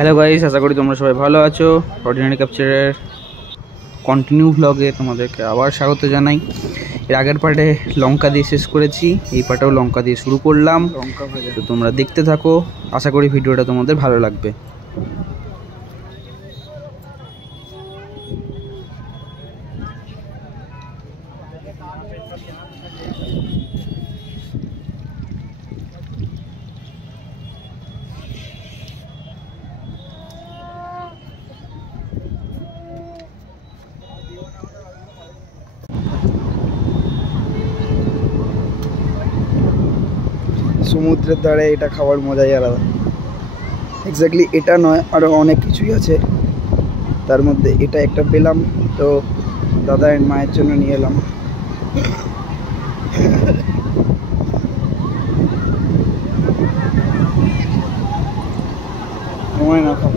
Hello guys, আশা করি তোমরা সবাই ভালো আছো। অর্ডিনারি ক্যাপচারের কন্টিনিউ ব্লগে তোমাদেরকে আবার স্বাগত জানাই। এর আগের পার্টে লঙ্কা দিয়ে শেষ করেছি, এই পার্টেও লঙ্কা দিয়ে শুরু করলাম। তো তোমরা দেখতে থাকো, আশা করি ভিডিওটা তোমাদের ভালো লাগবে। সমুদ্রের ধারে এটা খাওয়ার মজাই আলাদা। এক্স্যাক্টলি এটা নয়, আরও অনেক কিছুই আছে, তার মধ্যে এটা একটা পেলাম, তো দাদা এর মায়ের জন্য নিয়ে এলাম। সময় না খাও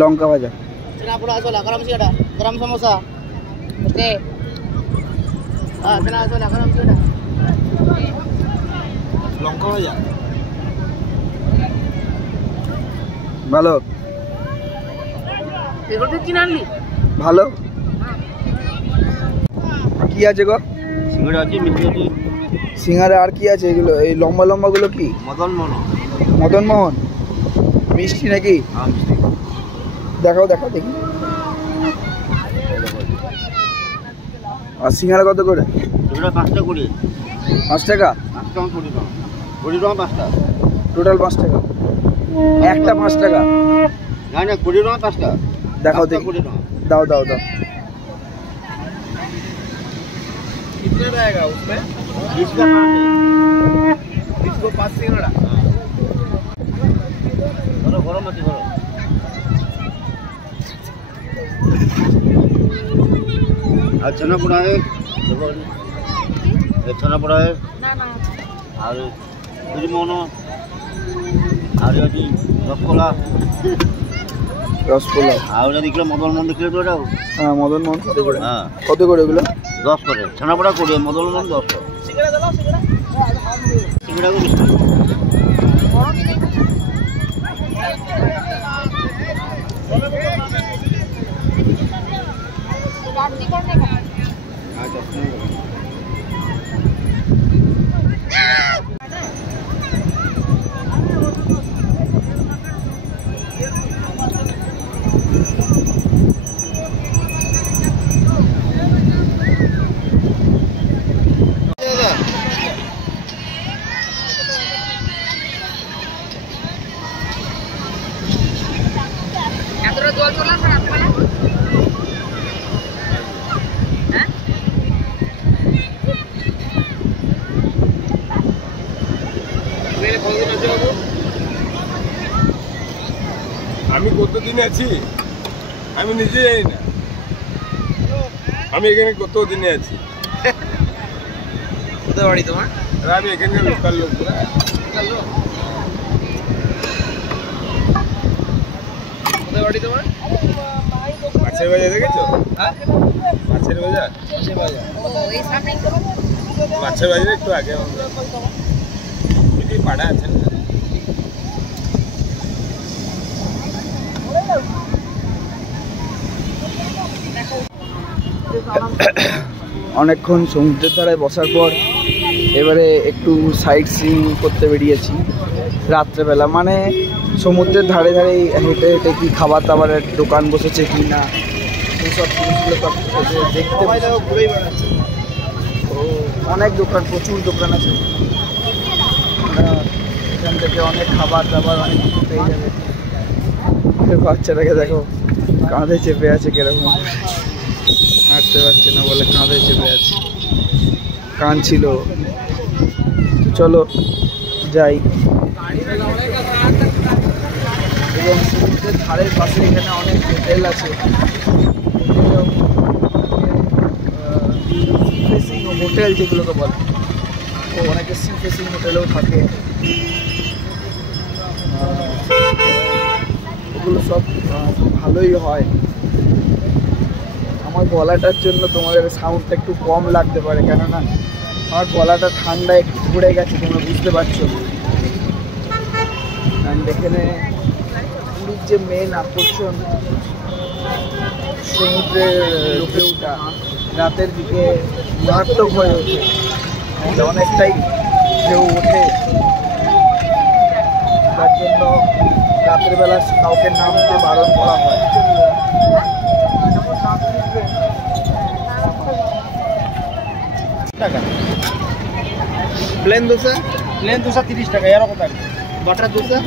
লঙ্কা ভাজা, गरम समोसा ओके चना चला गरम सोडा লঙ্কা ভাজা ভালো। এগুলো কি নালি ভালো কি আছে গো? সিঙ্গারা আছে, মিষ্টি আছে। সিঙ্গারা আর কি আছে এগুলো? এই লম্বা লম্বা গুলো কি? মদন মোহন মিষ্টি নাকি? দেখাও দেখাও দেখি। আর সিঙ্গারা কত করে? 5 টাকা করে। 5 টাকা? 5 টাকা 20 টাকা 5 টাকা, টোটাল 5 টাকা, একটা 5 টাকা। না না 20 টাকা 5 টাকা। দেখাও দেখি, দাও দাও দাও। कितना रहेगा उसमें? 20 का 20 को 5 सिंगड़ा। बरो गरम मत करो। आज चना पड़ा है, एक चना पड़ा है ना ना और कुछ मोनो और ये रसगोल्ला রসগোল্লা। আর ওটা দেখলে মদন মোহন দেখলে তো ওটাও। হ্যাঁ মদন মোহন কত করে? হ্যাঁ কত করে ওগুলো? 10 করে। ছানা পড়া করে, মদন মোহন 10 করে। সিঙ্গারা দাও সিঙ্গারা সিঙ্গারা কো 20 টাকা। चाटनी करने का हां चटनी। এতটা জল চলে আসে রাতবেলা হ্যাঁ আমি কতদিন আছি আমি নিজে জানি না। আমি এখানে কতদিনে আছি। কোথায় বাড়ি তোমার? আমি এখানকার লোকাল লোক। কোথায় বাড়ি তোমার? মাছের বাজার দেখেছো? হ্যাঁ মাছের বাজার, ও এই সামনেই তো মাছের বাজার একটু আগে পাড়া আছে না? অনেকক্ষণ সমুদ্রের ধারে বসার পর এবারে একটু সাইট সিইং করতে বেরিয়েছি রাত্রেবেলা। মানে সমুদ্রের ধারে ধারে হেঁটে হেঁটে কি খাবার দাবারের দোকান বসেছে কি না এইসব জিনিসগুলো সব দেখতে ঘুরেই বেড়াচ্ছে। তো অনেক দোকান, প্রচুর দোকান আছে, এখান থেকে অনেক খাবার দাবার অনেক কিছু পেয়ে যাবে। বাচ্চাটাকে দেখো কাঁধে চেপে আছে, কিরকম হাঁটতে পারছে না বলে কাঁধে চেপে আছে, কাঁদছিল। চলো যাই। এবং সমুদ্রের ধারের পাশে এখানে অনেক হোটেল আছে, সি ফেসিং হোটেল যেগুলোকে বলে। তো অনেকে সি ফেসিং হোটেলেও থাকে। ওগুলো সব ভালোই হয়। আমার গলাটার জন্য তোমাদের সাউন্ডটা একটু কম লাগতে পারে, কেননা আমার গলাটা ঠান্ডা একটু পড়ে গেছে, তোমরা বুঝতে পারছো। অ্যান্ড এখানে পুরীর যে মেন আকর্ষণ সমুদ্রের ঢেউটা রাতের দিকে মারাত্মক হয়ে ওঠে, অনেকটাই ঢেউ ওঠে, তার জন্য রাতের বেলা কাউকে নামতে বারণ করা হয়। প্লেন দোসা 30 টাকা এরকম থাকে। বাটার দোসা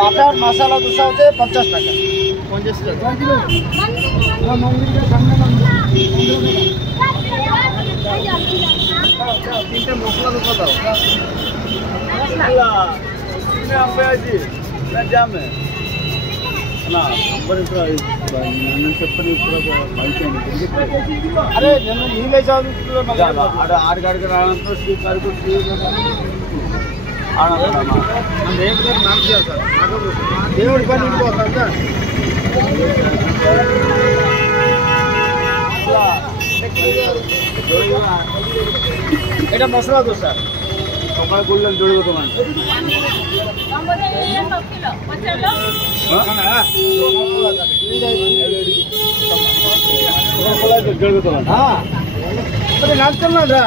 বাটার মশলা দোসা হচ্ছে 50 টাকা। 50 টাকা। তিনটা মশলা দোসা দাও। अरे नीले जाओ आठ गाड़ी का नाम किया सर এটা মশলা দোসা সকালে বললেন জড়িব তোমার হ্যাঁ নাচ কর না দা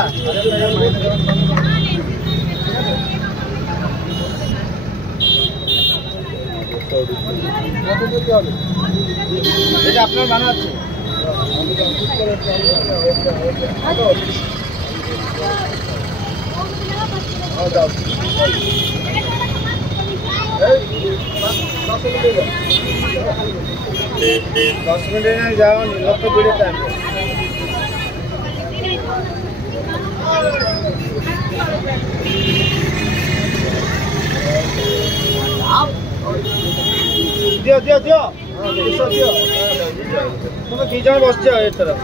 এটা আপনার বানাচ্ছে दस मिनट जाओ लोग तो भिड़े टाइम दियो दियो दियो दियो तुम की जन बस जाओ एक तरफ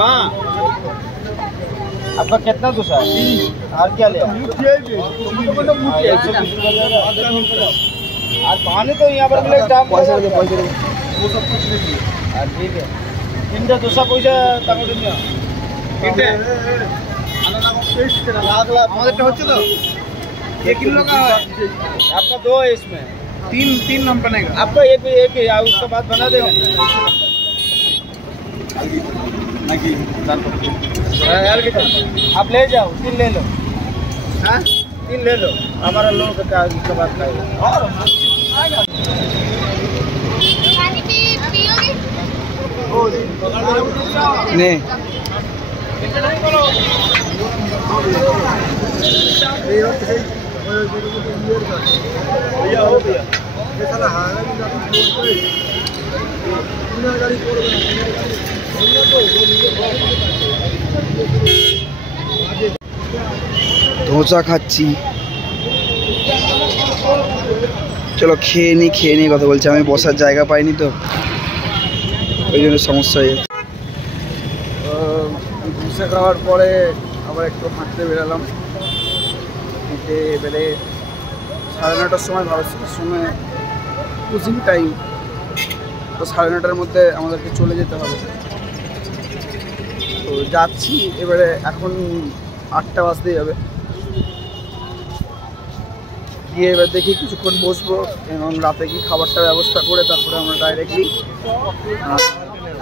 माँ आपका कितना दूसरा और क्या लिया और पानी तो यहाँ पर मिलेगा पैसा दे वो सब कुछ नहीं ठीक है तीनटा दूसरा पैसा तक दुनिया ये किलो का है आपका 2 है इसमें 3 हम बनेगा आपका एक ही उसके बाद बना देगा आप ले जाओ 3 ले लो हाँ 3 ले लो हमारा लोग का उसके बाद खाएगा नहीं भैया हो गया ধোসা খাচ্ছি চলো খেয়ে নিয়ে কথা বলছি আমি বসার জায়গা পাইনি তো ওই জন্য সমস্যা হয়ে যাচ্ছে ধোসা খাওয়ার পরে আবার একটু হাঁটতে বেরালাম হেঁটে এবারে 9:30টার সময় ভারতের সময় ক্লোজিং টাইম তো 9:30টার মধ্যে আমাদেরকে চলে যেতে হবে তো যাচ্ছি এবারে এখন 8টা বাজতে যাবে গিয়ে এবার দেখি কিছুক্ষণ বসবো এবং রাতে কি খাবারটার ব্যবস্থা করে তারপরে আমরা ডাইরেক্টলি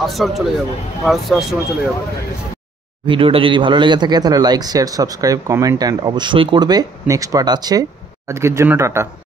আশ্রম চলে যাব ভারত আশ্রমে চলে যাব ভিডিওটা যদি ভালো লেগে থাকে তাহলে like share subscribe comment and অবশ্যই করবে নেক্সট পার্ট আছে আজকের জন্য টাটা